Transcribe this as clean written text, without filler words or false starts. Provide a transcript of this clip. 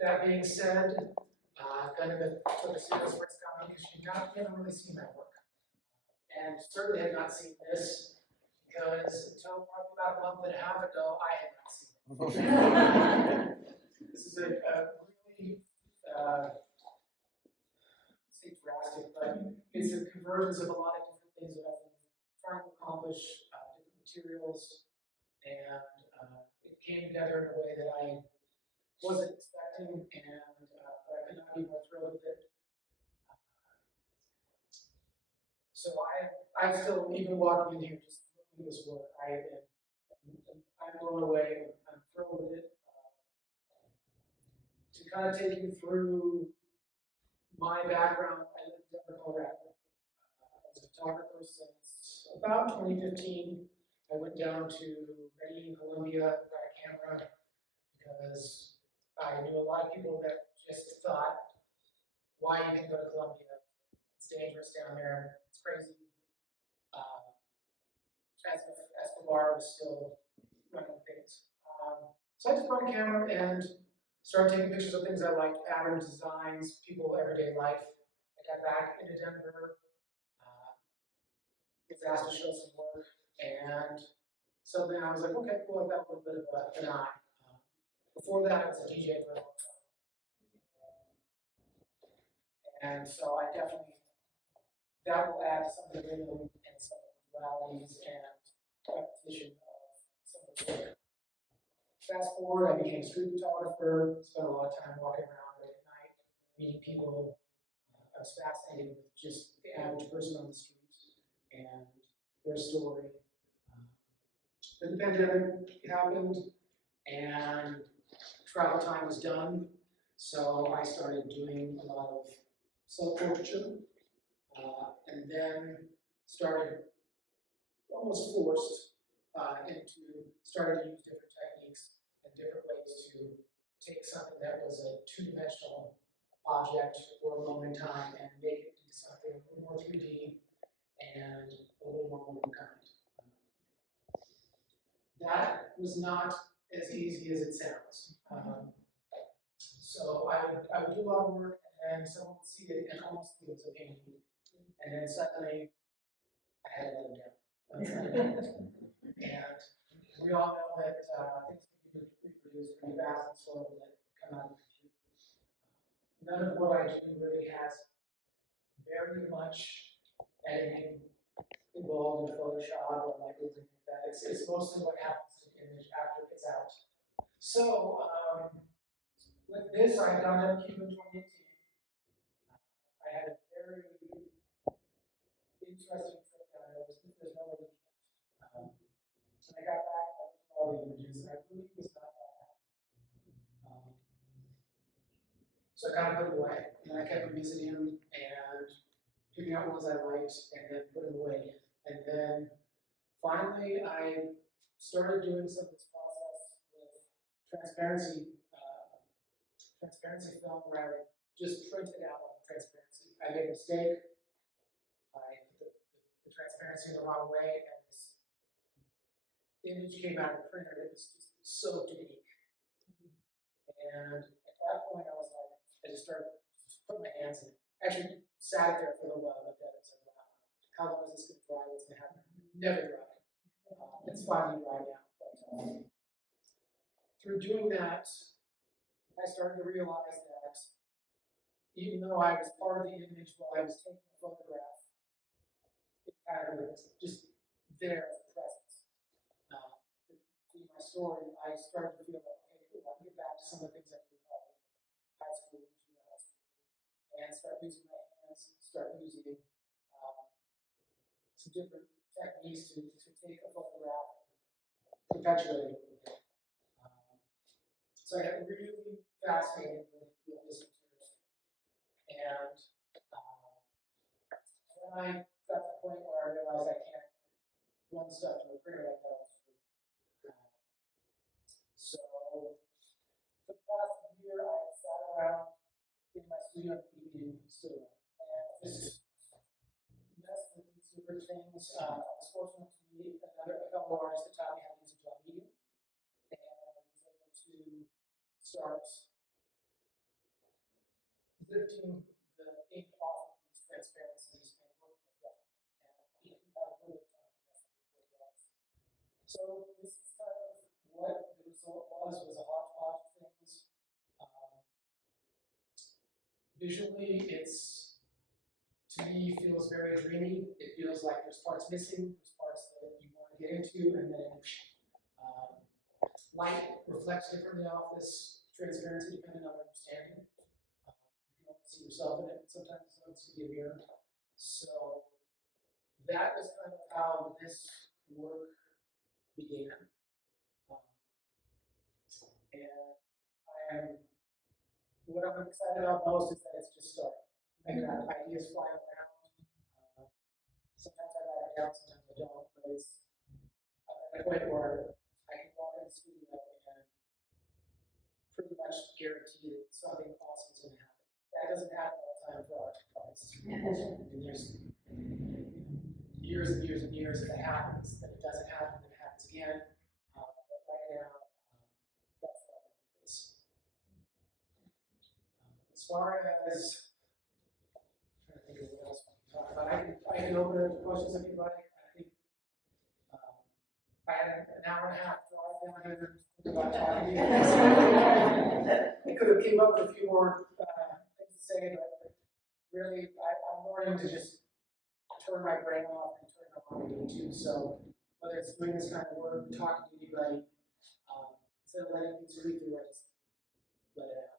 That being said, kind of took a serious risk on me because she never really seen my work. And certainly had not seen this because until probably about a month and a half ago, I had not seen it. This is a really, say drastic, but it's a convergence of a lot of different things that I've been trying to accomplish, different materials, and it came together in a way that I wasn't expecting, and I could not be more thrilled with it. So I'm still, even walking in here, just looking at this work, I'm blown away. I'm thrilled with it. To kind of take you through my background, I live in Denver, Colorado. I was a photographer since about 2015. I went down to Medellin, Colombia, got a camera because I knew a lot of people that just thought, why even go to Colombia? It's dangerous down there. It's crazy. As if Escobar was still running things. So I just brought a camera and started taking pictures of things I liked, patterns, designs, people, everyday life. I got back into Denver, was asked to show some work, and so then I was like, okay, cool, I got a little bit of an eye. Before that, I was a DJ for a long time. And so I definitely, that will add some of the rhythm and some of the dualities and repetition of some of the work. Fast forward, I became a street photographer, spent a lot of time walking around late at night, meeting people. I was fascinated with just the average person on the street and their story. Then the pandemic happened and travel time was done, so I started doing a lot of self-portraiture, and then started almost forced into starting to use different techniques and different ways to take something that was a two-dimensional object or a moment in time and make it into something a little more 3D and a little more womankind. That was not as easy as it sounds. So I would do a lot of work, and then someone would see it and almost think it was a painting, and then suddenly I had to let them down. And we all know that things can be reproduced pretty fast and slowly that come out of the computer. None of what I do really has very much editing involved in Photoshop or Lightroom or anything like that. It's mostly what happens to the image after it gets out. So with this, I had gone down to Cuba in 2018. I had a very interesting trip down there. There's no way to count. When I got back, I looked at all the images, and I really was not that happy. So I kind of put it away, and I kept revisiting them and picking out ones I liked, and then put them away. And then finally, I started doing some of this process with transparency film, where I just printed out all the transparency. I made a mistake. I put the transparency in the wrong way, and this image came out of the printer. It was just so unique. And at that point, I was like, I just started putting my hands in it. Actually, sat there for a little while, looked at it, and said, wow, how long is this going to dry? What's going to happen? Never dry. It's finally dry now. But through doing that, I started to realize that even though I was part of the image while I was taking the photograph, it kind of was just there as a presence. Through my story, I started to feel like, okay, cool, I'll get back to some of the things I do in high school, junior high school, and start using my hands, start using some different techniques to take a photograph, perpetuate it. So I got really fascinated with this material. And when I got to the point where I realized I can't run stuff to a printer like that, so for the past year, I sat around in my studio keeping still. And just messed with these different things. I was fortunate to meet a fellow artist that taught me how to use a job medium, and I was able to start lifting the ink off of these transparencies and working with them. And you have a little bit of time before it goes. So this is kind of what the result was a hodgepodge of things. Visually, it's, to me, feels very dreamy. It feels like there's parts missing, there's parts that you want to get into, and then light reflects differently off this transparency depending on understanding. You can only see yourself in it. Sometimes it's going to be a mirror. So that was kind of how this work began. And what I'm excited about most is that it's just starting. I got ideas flying around. Sometimes I write it down, sometimes I don't, but it's at a point where I can walk in the studio and pretty much guarantee that something awesome is going to happen. That doesn't happen all the time for art artists. I mean, there's years and years and years if it happens, then it doesn't happen, then it happens again. But right now, that's what I think it is. As far as, I'm trying to think of what else we can talk about. I can open it to questions if you'd like. I think I had an hour and a half drive down here about talking to you. I could have came up with a few more things to say, but really, I'm learning to just turn my brain off and turn it on again too. So whether it's doing this kind of work, talking to anybody, instead of letting things read through, I just let it out.